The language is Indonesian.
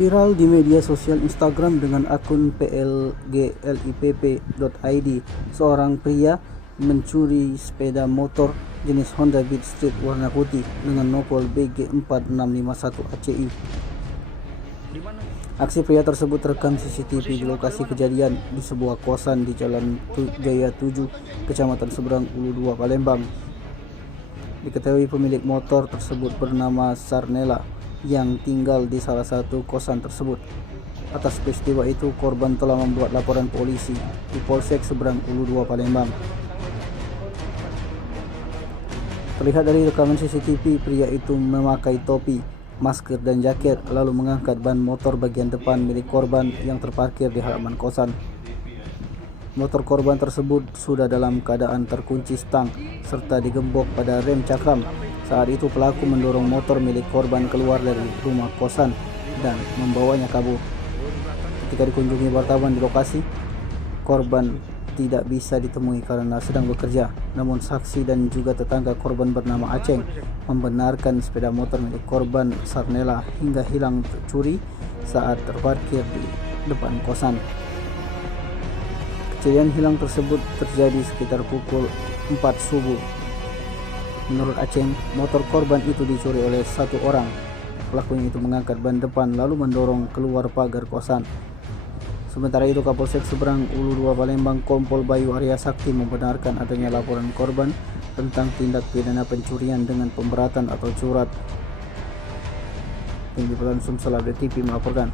Viral di media sosial Instagram dengan akun plglipp.id, seorang pria mencuri sepeda motor jenis Honda Beat Street warna putih dengan nopol BG4651 ACI. Aksi pria tersebut terekam CCTV di lokasi kejadian di sebuah kosan di Jalan Jaya 7, Kecamatan Seberang Ulu 2, Palembang. Diketahui pemilik motor tersebut bernama Sarnela yang tinggal di salah satu kosan tersebut. Atas peristiwa itu, korban telah membuat laporan polisi di Polsek Seberang Ulu 2, Palembang. Terlihat dari rekaman CCTV, pria itu memakai topi, masker dan jaket, lalu mengangkat ban motor bagian depan milik korban yang terparkir di halaman kosan. Motor korban tersebut sudah dalam keadaan terkunci stang serta digembok pada rem cakram. Saat itu pelaku mendorong motor milik korban keluar dari rumah kosan dan membawanya kabur. Ketika dikunjungi wartawan di lokasi, korban tidak bisa ditemui karena sedang bekerja. Namun saksi dan juga tetangga korban bernama Aceng membenarkan sepeda motor milik korban Sarnela hingga hilang tercuri saat terparkir di depan kosan. Kejadian hilang tersebut terjadi sekitar pukul 4 subuh. Menurut Aceng, motor korban itu dicuri oleh satu orang. Pelakunya itu mengangkat ban depan lalu mendorong keluar pagar kosan. Sementara itu, Kapolsek Seberang Ulu 2 Palembang Kompol Bayu Arya Sakti membenarkan adanya laporan korban tentang tindak pidana pencurian dengan pemberatan atau curat. Tim Liputan Sumsel Update TV melaporkan.